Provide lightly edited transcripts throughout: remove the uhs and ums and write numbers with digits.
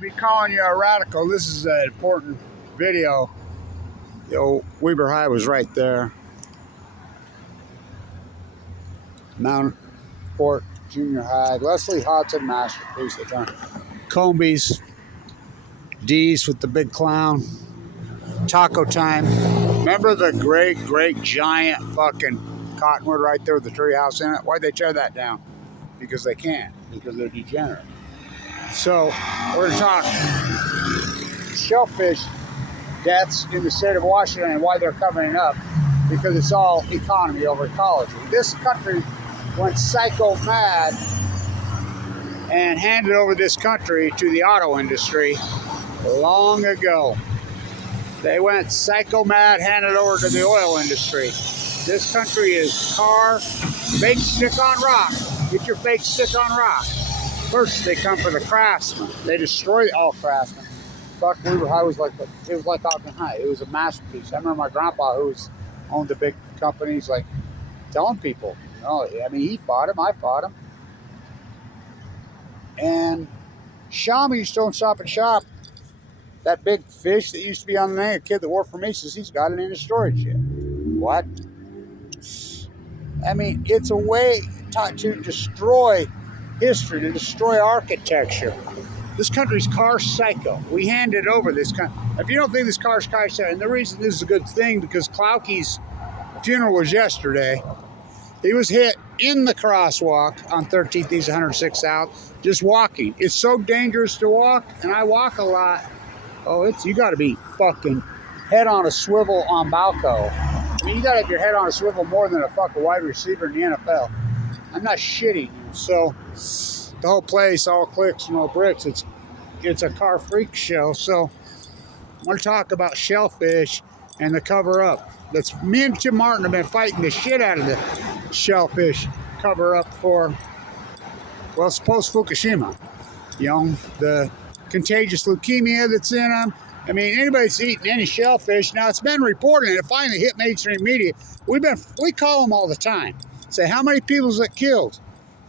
to be calling you a radical. This is an important video. The old Weber High was right there. Mount Fort Junior High. Leslie Hodson masterpiece. They're trying. Combies. D's with the big clown. Taco Time. Remember the great giant fucking cottonwood right there with the tree house in it? Why'd they tear that down? Because they can't. Because they're degenerate. So we're going to talk shellfish deaths in the state of Washington and why they're covering up, because it's all economy over ecology. This country went psycho mad and handed over this country to the auto industry long ago. They went psycho mad, handed over to the oil industry. This country is car, fake stick on rock. Get your fake stick on rock. First, they come for the craftsmen. They destroy all craftsmen. Fuck, Weber High was like it was like Ogden High. It was a masterpiece. I remember my grandpa, who owned the big companies, like telling people, "No, I mean, he fought him. I fought him." And Shami don't stop and shop. That big fish that used to be on the name, a kid that worked for me says he's got it in his storage yet. What? I mean, it's a way to destroy history, to destroy architecture. This country's car psycho. We handed over this country. If you don't think this car's car psycho, and the reason this is a good thing, because Klauke's funeral was yesterday. He was hit in the crosswalk on 13th East 106 South, just walking. It's so dangerous to walk, and I walk a lot. Oh, you got to be fucking head on a swivel on Balco. I mean, you got to have your head on a swivel more than a fucking wide receiver in the NFL. I'm not shitting you. So the whole place, all clicks, no bricks. It's a car freak show. So I want to talk about shellfish and the cover up. Me and Tim Martin have been fighting the shit out of the shellfish cover up for, well, suppose Fukushima. You know, the contagious leukemia that's in them. I mean, anybody's eating any shellfish. Now, it's been reported, and it finally hit mainstream media. We call them all the time. Say, how many people's it killed?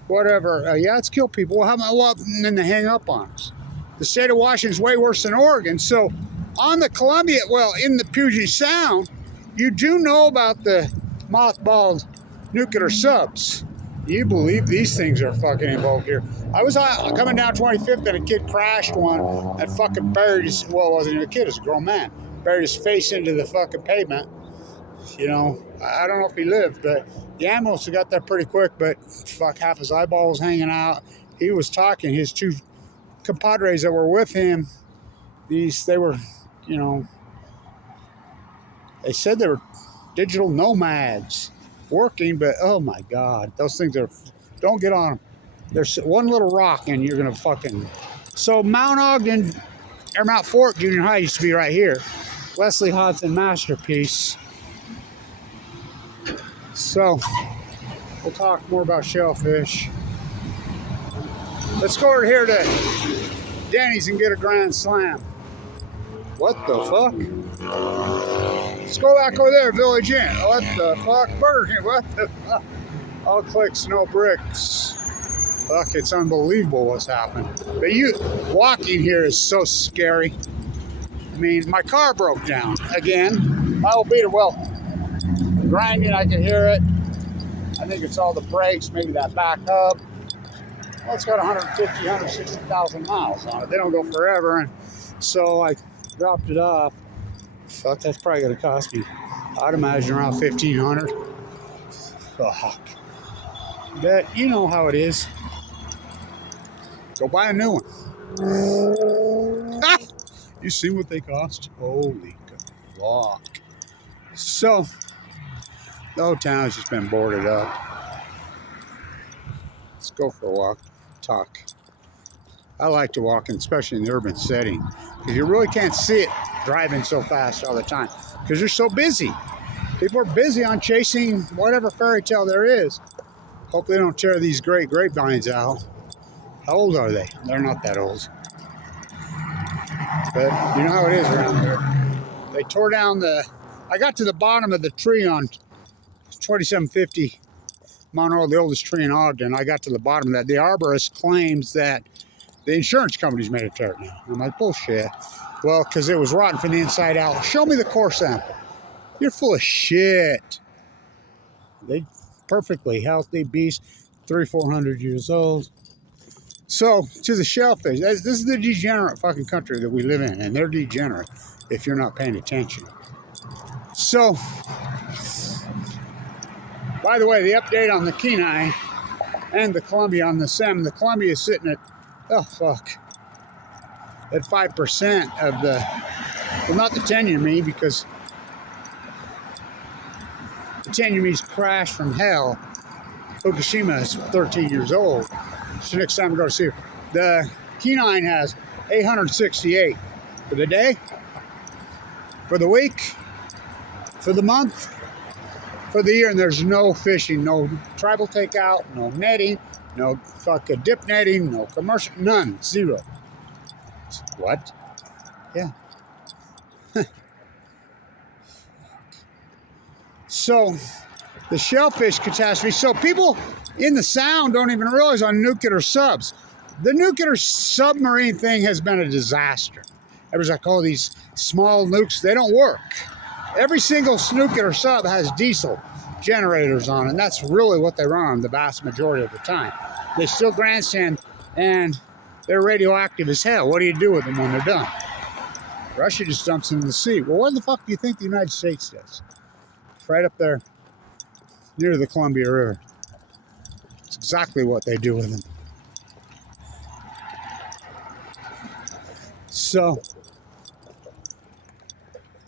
Whatever. Yeah, it's killed people. Well, how many? Well, and then they hang up on us. The state of Washington's way worse than Oregon. So, on the Columbia, well, in the Puget Sound, you do know about the mothballed nuclear subs. You believe these things are fucking involved here. I was coming down 25th and a kid crashed one and fucking buried his, well, it wasn't even a kid, it was a grown man. Buried his face into the fucking pavement. You know, I don't know if he lived, but the ambulance got there pretty quick, but fuck, half his eyeball was hanging out. He was talking, his two compadres that were with him, they were, you know, they said they were digital nomads. Working, but oh my God, those things don't get on them. There's one little rock and you're gonna fucking. So Mount Ogden, or Mount Fort Junior High used to be right here. Leslie Hodson masterpiece. So we'll talk more about shellfish. Let's go over here to Denny's and get a Grand Slam. What the fuck? Let's go back over there, Village Inn. What the fuck? Burger King. What the fuck? All clicks, no bricks. Fuck, it's unbelievable what's happened. But walking here is so scary. I mean, my car broke down again. My old beater, well, grinding, I can hear it. I think it's all the brakes, maybe that back hub. Well, it's got 150, 160,000 miles on it. They don't go forever. And so I dropped it off. Fuck, that's probably going to cost me, I'd imagine, around $1,500. Fuck. But you know how it is. Go buy a new one. Ah! You see what they cost? Holy fuck. So, the whole town's just been boarded up. Let's go for a walk. Talk. I like to walk, especially in the urban setting, because you really can't see it driving so fast all the time, because you're so busy. People are busy on chasing whatever fairy tale there is. Hope they don't tear these great grapevines out. How old are they? They're not that old. But you know how it is around here. They tore down I got to the bottom of the tree on 2750 Monroe, the oldest tree in Ogden. I got to the bottom of that. The arborist claims that The insurance companies made it tear it down. I'm like, bullshit. Well, because it was rotten from the inside out. Show me the core sample. You're full of shit. They perfectly healthy beasts, 300-400 years old. So, to the shellfish, this is the degenerate fucking country that we live in, and they're degenerate if you're not paying attention. So, by the way, the update on the Kenai and the Columbia on the salmon, the Columbia is sitting at, oh fuck, at 5% of the, well, not the 10-year mean, because the 10-year mean's crashed from hell. Fukushima is 13 years old. So next time we go to see her. The Kenai has 868 for the day, for the week, for the month, for the year, and there's no fishing, no tribal takeout, no netting, no fucking dip netting, no commercial, none, zero. What? Yeah. So, the shellfish catastrophe. So people in the Sound don't even realize on nuclear subs. The nuclear submarine thing has been a disaster. Everybody's like, oh, these small nukes, they don't work. Every single nuclear sub has diesel generators on it, and that's really what they run on the vast majority of the time. They still grandstand, and they're radioactive as hell. What do you do with them when they're done? Russia just dumps them in the sea. Well, what the fuck do you think the United States does? Right up there near the Columbia River. It's exactly what they do with them. So,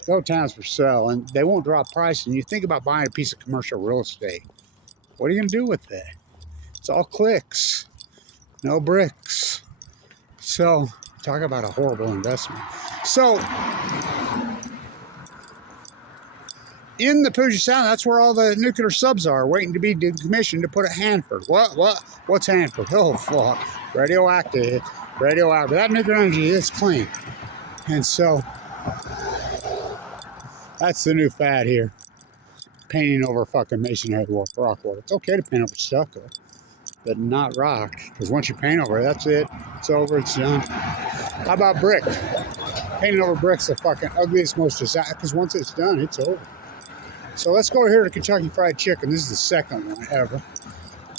no towns for sale, and they won't drop price. And you think about buying a piece of commercial real estate. What are you going to do with it? It's all clicks, no bricks. So, talk about a horrible investment. So, in the Puget Sound, that's where all the nuclear subs are, waiting to be decommissioned to put at Hanford. What's Hanford? Oh, fuck. Radioactive. That nuclear energy is clean. And so, that's the new fad here. Painting over fucking masonry rock wall. It's okay to paint over stucco, but not rock. Because once you paint over it, that's it. It's over, it's done. How about brick? Painting over brick's the fucking ugliest, most disaster. Because once it's done, it's over. So let's go here to Kentucky Fried Chicken. This is the second one ever.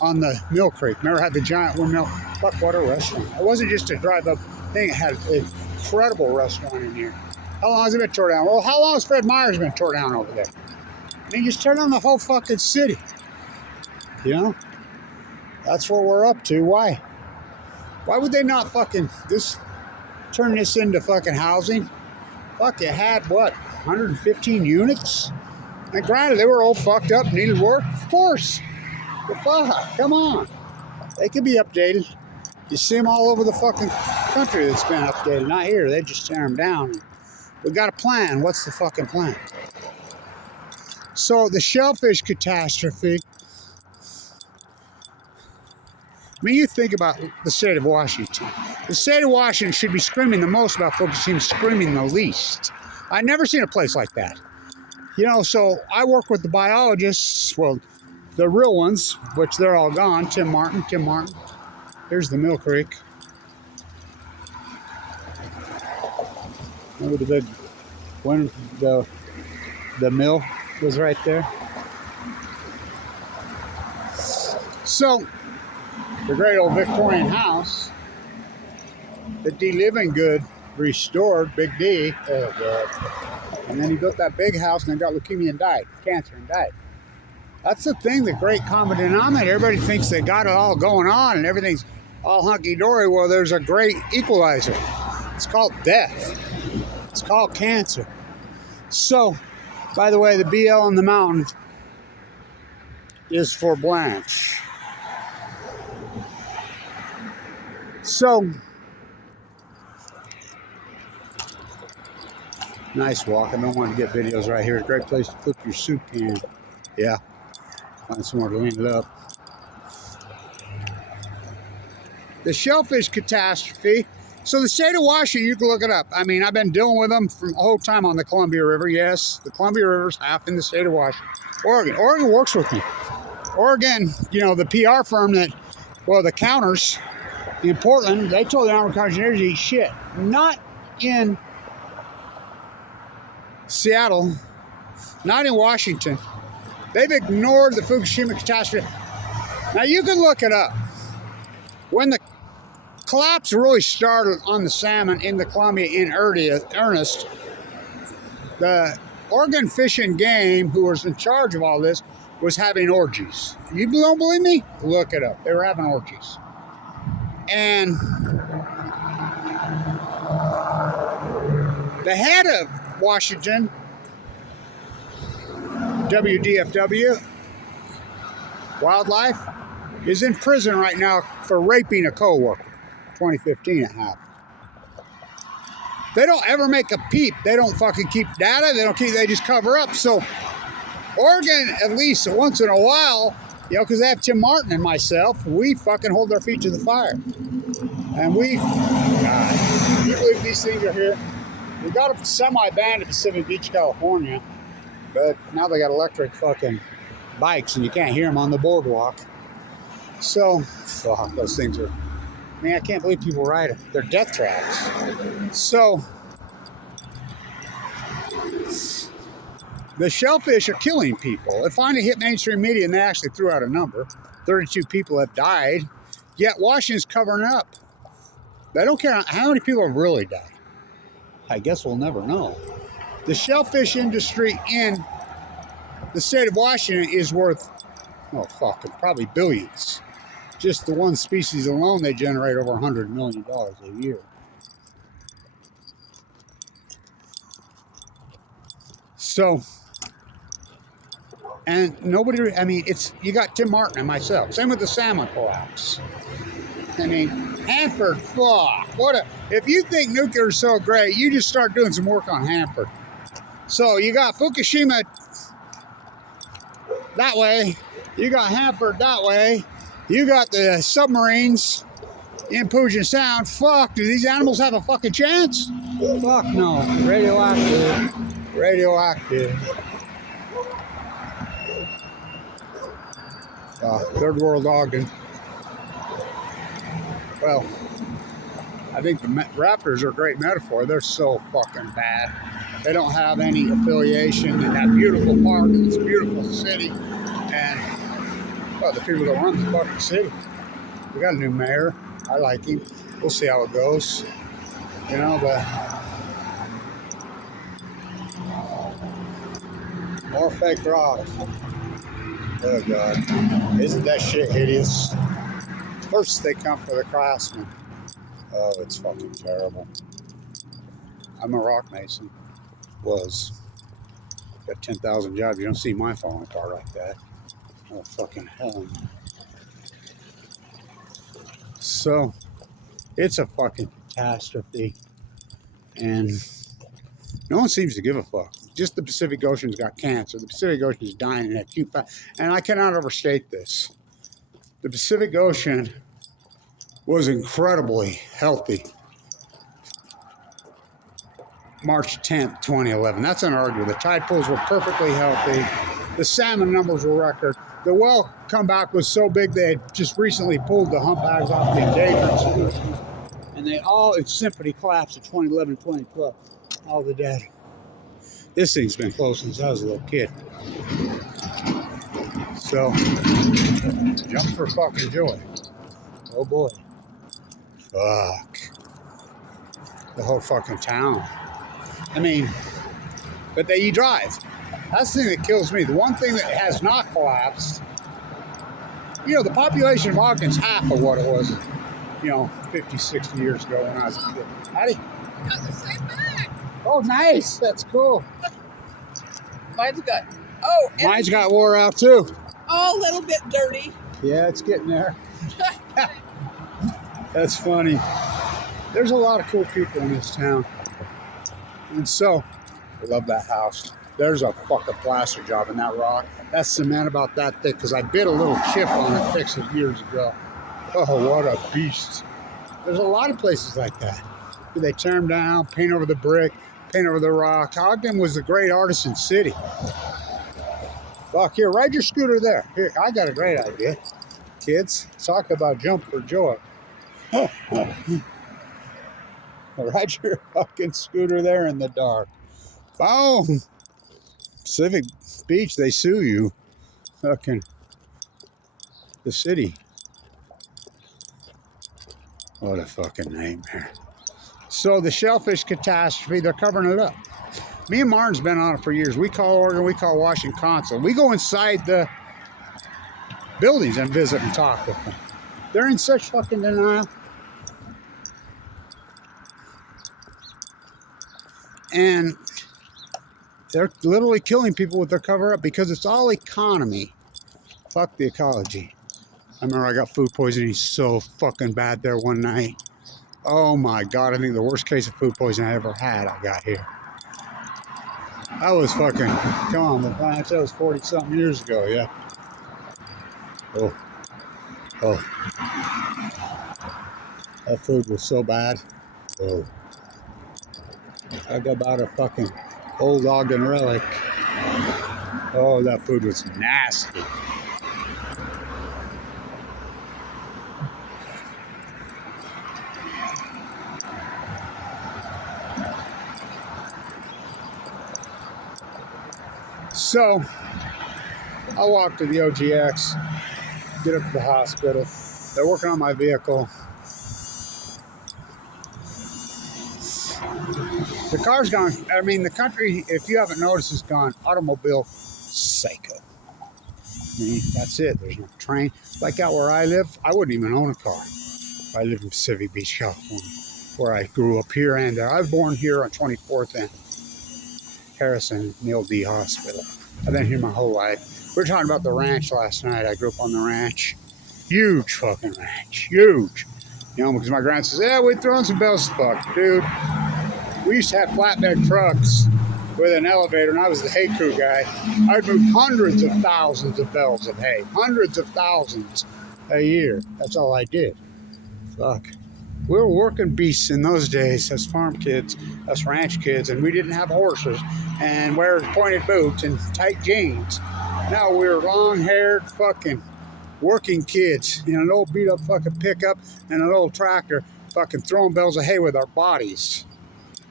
On the Mill Creek. Remember, I had the giant windmill. Fuck, what a restaurant. It wasn't just a drive-up thing. It had an incredible restaurant in here. How long has it been torn down? Well, how long has Fred Meyer's been torn down over there? I mean, just turn down the whole fucking city. You know? That's what we're up to. Why? Why would they not fucking turn this into fucking housing? Fuck, it had, what, 115 units? And granted, they were all fucked up, needed work, of course. But fuck, come on. They could be updated. You see them all over the fucking country that's been updated. Not here, they just tear them down. We got a plan. What's the fucking plan? So, the shellfish catastrophe. I mean, you think about the state of Washington. The state of Washington should be screaming the most about Fukushima, screaming the least. I've never seen a place like that. You know, so I work with the biologists, well, the real ones, which they're all gone. Tim Martin. Here's the Mill Creek. Remember the big, when the mill was right there. So, the great old Victorian house, the D Living Good restored, Big D, and then he built that big house and then got leukemia and died, cancer and died. That's the thing, the great common denominator. Everybody thinks they got it all going on and everything's all hunky-dory. Well, there's a great equalizer. It's called death. It's called cancer. So, by the way, the BL on the mountain is for Blanche. So, nice walk. I don't want to get videos right here. It's a great place to cook your soup can. Yeah. Find somewhere to lean it up. The shellfish catastrophe. So the state of Washington, you can look it up. I mean, I've been dealing with them from the whole time on the Columbia River. Yes, the Columbia River's half in the state of Washington. Oregon works with me. Oregon, you know, the PR firm that, well, the counters, In Portland, they told the armored car engineers to eat shit. Not in Seattle, not in Washington. They've ignored the Fukushima catastrophe. Now you can look it up. When the collapse really started on the salmon in the Columbia in earnest, the Oregon Fish and Game, who was in charge of all this, was having orgies. You don't believe me? Look it up. They were having orgies. And the head of Washington, WDFW, Wildlife, is in prison right now for raping a co-worker. 2015 it happened. They don't ever make a peep. They don't fucking keep data. They just cover up. So Oregon, at least once in a while, you know, because they have Tim Martin and myself, we fucking hold our feet to the fire. And God, can you believe these things are here? We got a semi-banned in Pacific Beach, California, but now they got electric fucking bikes and you can't hear them on the boardwalk. So, fuck, those things are, I mean, I can't believe people ride it. They're death traps. So, the shellfish are killing people. It finally hit mainstream media and they actually threw out a number. 32 people have died, yet Washington's covering up. They don't care how many people have really died. I guess we'll never know. The shellfish industry in the state of Washington is worth, oh fucking, probably billions. Just the one species alone, they generate over $100 million a year. So, and nobody, I mean, you got Tim Martin and myself. Same with the salmon collapse. I mean, Hanford, fuck. If you think nuclear is so great, you just start doing some work on Hanford. So you got Fukushima that way. You got Hanford that way. You got the submarines in Puget Sound. Fuck, do these animals have a fucking chance? Fuck no. Radioactive. Radioactive. Third world Ogden. Well, I think the Raptors are a great metaphor. They're so fucking bad. They don't have any affiliation in that beautiful park in this beautiful city. And, well, the people that run the fucking city. We got a new mayor. I like him. We'll see how it goes. You know, but more fake rock. Oh, God. Isn't that shit hideous? First, they come for the craftsman. Oh, it's fucking terrible. I'm a rock mason. Was. Got 10,000 jobs. You don't see mine falling apart like that. Oh, fucking hell. So, it's a fucking catastrophe. And no one seems to give a fuck. Just the Pacific Ocean's got cancer. The Pacific Ocean is dying in acute and I cannot overstate this. The Pacific Ocean was incredibly healthy March 10th, 2011. That's unarguable. The tide pools were perfectly healthy. The salmon numbers were record. The well comeback was so big they had just recently pulled the humpbacks off the endangered. And they all in symphony collapsed in 2011, 2012. All the dead. This thing's been closed since I was a little kid. So, jump for fucking joy. Oh boy. Fuck. The whole fucking town. I mean, but you drive. That's the thing that kills me. The one thing that has not collapsed, you know, the population of Ogden's half of what it was, you know, 50, 60 years ago when I was a kid. Howdy. Got the same bag. Oh, nice. That's cool. Mine's got, Mine's got wore out too. a little bit dirty. Yeah, it's getting there. That's funny. There's a lot of cool people in this town. And so, I love that house. There's a fucking plaster job in that rock. That's cement about that thick because I bit a little chip on it, fixed it years ago. Oh, what a beast. There's a lot of places like that. They tear them down, paint over the brick, paint over the rock. Ogden was a great artisan city. Fuck, here, ride your scooter there. Here, I got a great idea. Kids, talk about jump for joy. Ride your fucking scooter there in the dark. Boom! Pacific Beach, they sue you. Fucking the city. What a fucking nightmare. So the shellfish catastrophe, they're covering it up. Me and Martin's been on it for years. We call Oregon, we call Washington Consul. We go inside the buildings and visit and talk with them. They're in such fucking denial. And they're literally killing people with their cover-up because it's all economy. Fuck the ecology. I remember I got food poisoning so fucking bad there one night. Oh my God, I think the worst case of food poisoning I ever had I got here. I was fucking, come on, the plants, that was 40-something years ago, yeah. Oh. That food was so bad. Oh. I got about a fucking old Ogden relic. Oh, that food was nasty. So, I walk to the OGX, get up to the hospital. They're working on my vehicle. The car's gone, I mean, the country, if you haven't noticed, has gone automobile psycho. I mean, that's it. There's no train. Like out where I live, I wouldn't even own a car. I live in Pacific Beach, California, where I grew up here and there. I was born here on 24th and Harrison, Neil D. Hospital. I've been here my whole life. We were talking about the ranch last night. I grew up on the ranch. Huge fucking ranch. Huge. You know, because my grandson says, yeah, we're throwing some bells to fuck. Dude, we used to have flatbed trucks with an elevator, and I was the hay crew guy. I'd move hundreds of thousands of bales of hay. Hundreds of thousands a year. That's all I did. Fuck. We were working beasts in those days as farm kids, us ranch kids, and we didn't have horses and wear pointed boots and tight jeans. Now we're long-haired fucking working kids in an old beat-up fucking pickup and an old tractor fucking throwing bales of hay with our bodies.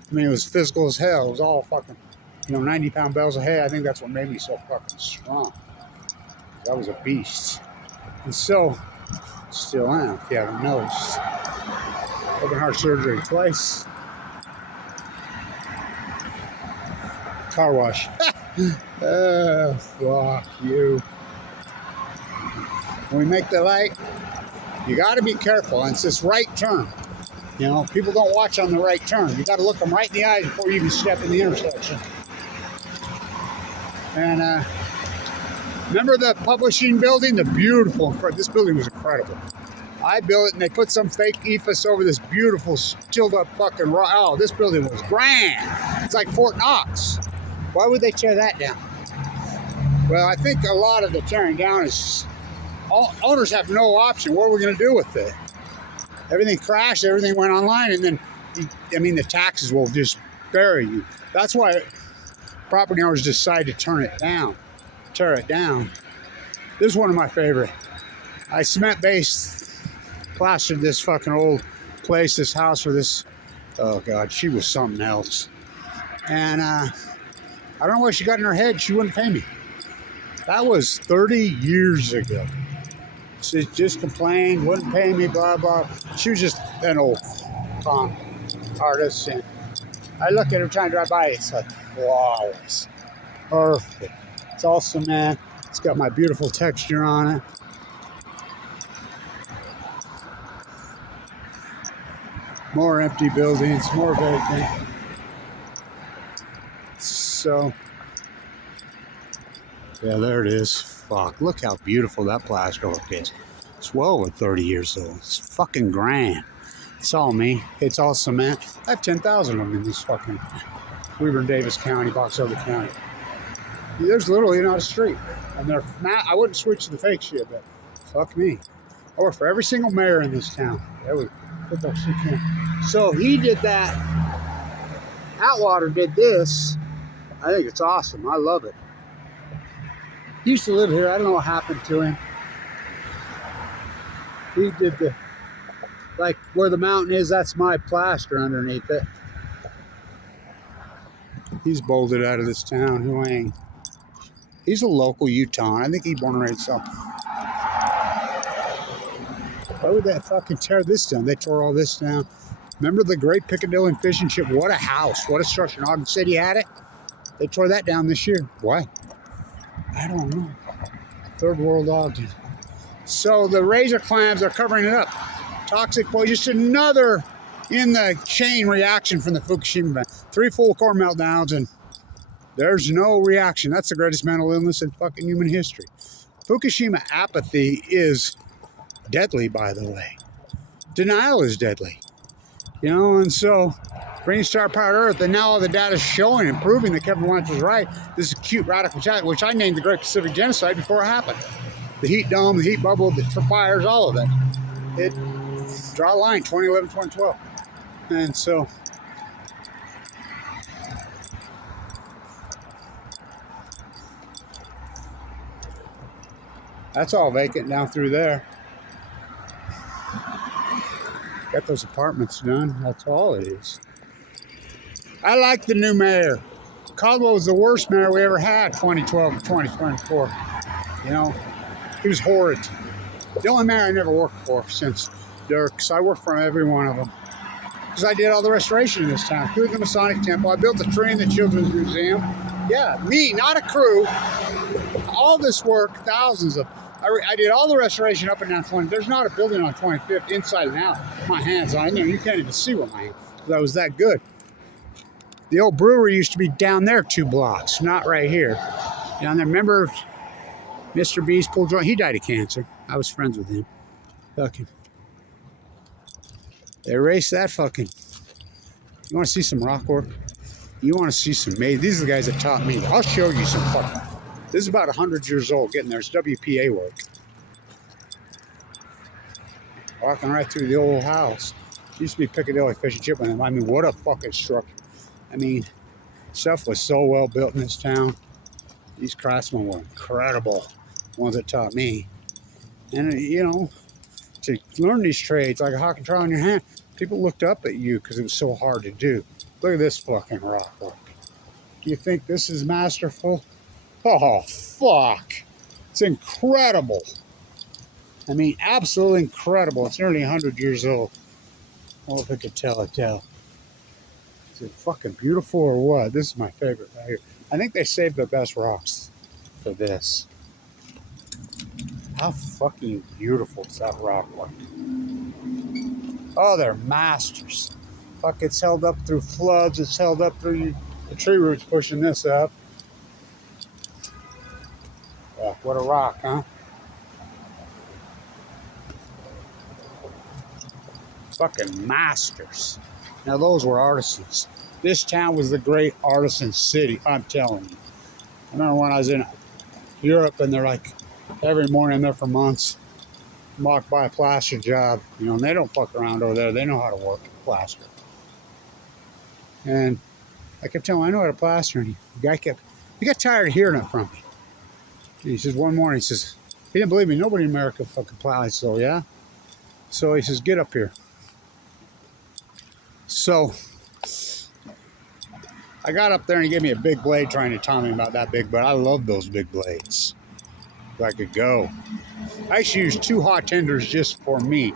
I mean, it was physical as hell. It was all fucking, 90-pound bales of hay. I think that's what made me so fucking strong. I was a beast. And so, still am, if you haven't noticed. Open heart surgery twice. Car wash. Oh, fuck you. When we make the light, you got to be careful. And it's this right turn. People don't watch on the right turn. You got to look them right in the eyes before you even step in the intersection. And remember the publishing building? This building was incredible. I built it, and they put some fake ephes over this beautiful, chilled up fucking rock. Oh, this building was grand. It's like Fort Knox. Why would they tear that down? Well, I think a lot of the tearing down is owners have no option. What are we going to do with it? Everything crashed, everything went online, and then, the taxes will just bury you. That's why property owners decide to tear it down. This is one of my favorite. I cement-based plastered this fucking old place, this house for this, oh God, she was something else. And I don't know what she got in her head, she wouldn't pay me. That was 30 years ago. She just complained, wouldn't pay me, blah, blah. She was just an old con artist. And I look at her trying to drive by, it's like flawless, perfect. It's all cement, it's got my beautiful texture on it. More empty buildings, more vacant. So, yeah, there it is. Fuck, look how beautiful that plasterwork is. It's well over 30 years old. It's fucking grand. It's all me. It's all cement. I have 10,000 of them in this fucking Weber and Davis County, Box Elder County. There's literally not a street. And they're not, I wouldn't switch to the fake shit, but fuck me. I work for every single mayor in this town. That would put that shit in. So he did that. Atwater did this. I think it's awesome. I love it. He used to live here. I don't know what happened to him. He did the Like where the mountain is, that's my plaster underneath it. He's bolted out of this town, Huang. He's a local Utah. I think he born and raised so. Why would that fucking tear this down? They tore all this down. Remember the Great Piccadilly Fishing Ship? What a house. What a structure. And Ogden City had it. They tore that down this year. Why? I don't know. Third world Ogden. So the razor clams are covering it up. Toxic poison. Just another in the chain reaction from the Fukushima event. 3 full core meltdowns and there's no reaction. That's the greatest mental illness in fucking human history. Fukushima apathy is deadly, by the way. Denial is deadly. You know, and so bringing star-powered Earth, and now all the data is showing and proving that Kevin Lynch was right. This is cute radical chat, which I named the Great Pacific Genocide before it happened. The heat dome, the heat bubble, the fires, all of it. It draw a line, 2011, 2012. And so that's all vacant down through there. Got those apartments done. That's all it is. I like the new mayor. Caldwell was the worst mayor we ever had, 2012 to 2024. You know, he was horrid. The only mayor I never worked for since Dirk, so I worked for every one of them. Because I did all the restoration in this town, including the Masonic Temple. I built the tree in the Children's Museum. Yeah, me, not a crew. All this work, thousands of. I did all the restoration up and down 20. There's not a building on 25th, inside and out. My hands on it. You can't even see what my hands, because I was that good. The old brewery used to be down there 2 blocks, not right here. Down there, remember Mr. B's pulled joint? He died of cancer. I was friends with him. Fucking. They erased that fucking. You want to see some rock work? You want to see some made? These are the guys that taught me. I'll show you some fucking. This is about 100 years old getting there. It's WPA work. Walking right through the old house. It used to be Piccadilly Fishing Ship. I mean, what a fucking structure. I mean, stuff was so well built in this town. These craftsmen were incredible. The ones that taught me. And, you know, to learn these trades, like a hawk and trowel in your hand, people looked up at you because it was so hard to do. Look at this fucking rock work. Do you think this is masterful? Oh, fuck. It's incredible. I mean, absolutely incredible. It's nearly 100 years old. Well, if I could tell. Is it fucking beautiful or what? This is my favorite right here. I think they saved the best rocks for this. How fucking beautiful is that rock work? Oh, they're masters. Fuck, it's held up through floods. It's held up through the tree roots pushing this up. Yeah, what a rock, huh? Fucking masters. Now, those were artisans. This town was the great artisan city, I'm telling you. I remember when I was in Europe and they're like, every morning I'm there for months, walk by a plaster job, you know, and they don't fuck around over there. They know how to work plaster. And I kept telling him, I know how to plaster. And the guy he got tired of hearing it from me. And he says, one morning, he says, he didn't believe me. Nobody in America fucking plows. So, yeah. So he says, get up here. So I got up there and he gave me a big blade trying to tell me about that big, but I love those big blades. If I could go. I used to use 2 hot tenders just for me.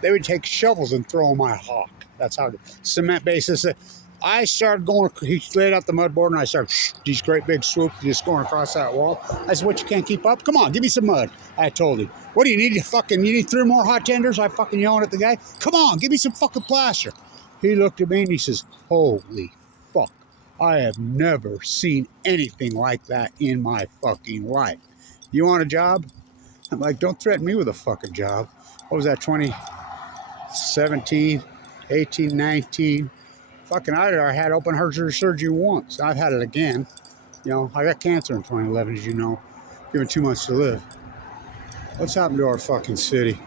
They would take shovels and throw on my hawk. That's how cement basis. I started going, he laid out the mud board and I started these great big swoops just going across that wall. I said, what, you can't keep up? Come on, give me some mud. I told him, what do you need? You need 3 more hot tenders? I fucking yelling at the guy. Come on, give me some fucking plaster. He looked at me and he says, holy fuck. I have never seen anything like that in my fucking life. You want a job? I'm like, don't threaten me with a fucking job. What was that, 2017, 18, 19? Fucking I had open heart surgery once. I've had it again. You know, I got cancer in 2011, as you know. Given 2 months to live. What's happened to our fucking city?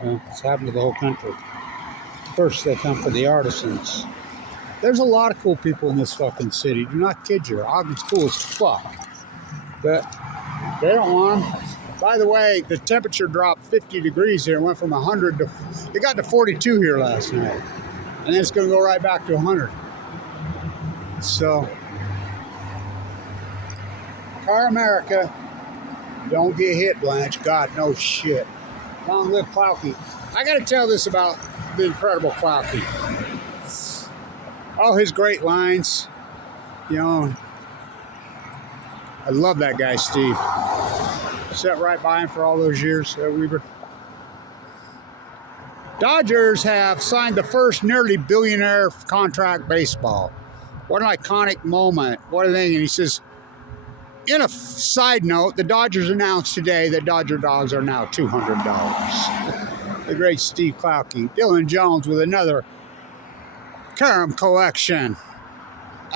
It's happened to the whole country. First, they come for the artisans. There's a lot of cool people in this fucking city. Do not kid you. Ogden's cool as fuck. But they don't want them. By the way, the temperature dropped 50 degrees here. It went from 100 to, it got to 42 here last night. And then it's going to go right back to 100. So, Car America, don't get hit, Blanche. God, no shit. Long live Clouky. I got to tell this about the incredible Clouky. All his great lines, you know. I love that guy, Steve. Sat right by him for all those years, Weaver. Dodgers have signed the first nearly billionaire contract baseball. What an iconic moment. What a thing. And he says, in a side note, the Dodgers announced today that Dodger dogs are now $200. The great Steve Clouky. Dylan Jones with another Carom collection.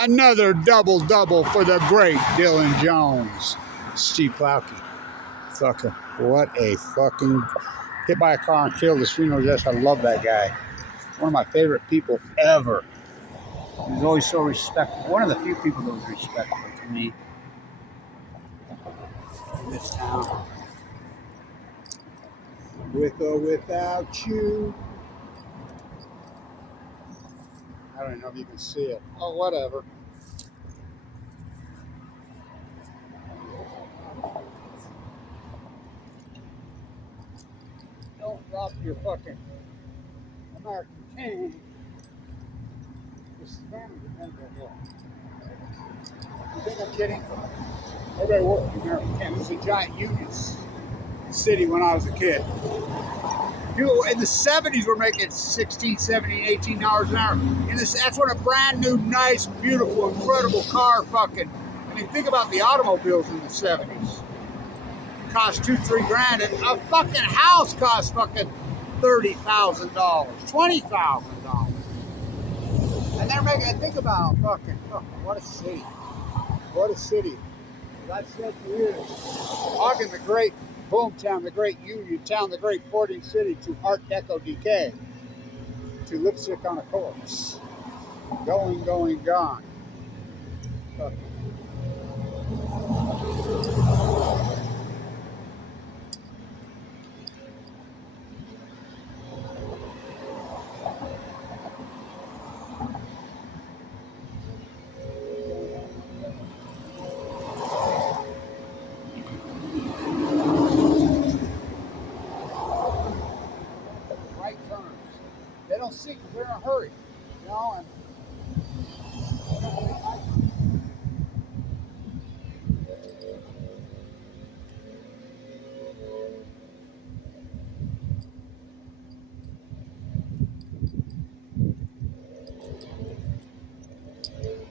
Another double-double for the great Dylan Jones. Steve Clouky. Fucker. What a fucking hit by a car and killed this funeral guest. I love that guy. One of my favorite people ever. He's always so respectful. One of the few people that was respectful to me in this town. With or without you. I don't know if you can see it. Oh, whatever. Don't drop your fucking American king. This is family dependent here. You think I'm kidding? Everybody worked for the American king. This is a giant union city when I was a kid. People in the 70s were making 16, 17, 18 dollars an hour. And that's when a brand new, nice, beautiful, incredible car fucking. I mean, think about the automobiles in the 70s. Cost $2-3 grand, and a fucking house cost fucking $30,000, $20,000. And they're making. Think about fucking what a city. What a city. As I've said for years, Ogden, the great boomtown, the great union town, the great sporting city to Art Deco decay, to lipstick on a corpse. Going, going, gone. They don't see because they're in a hurry, you know. And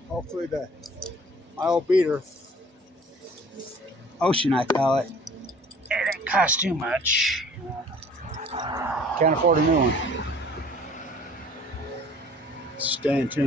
hopefully my old beater, Ocean I call it, it didn't cost too much. Can't afford a new one. Stay in tune.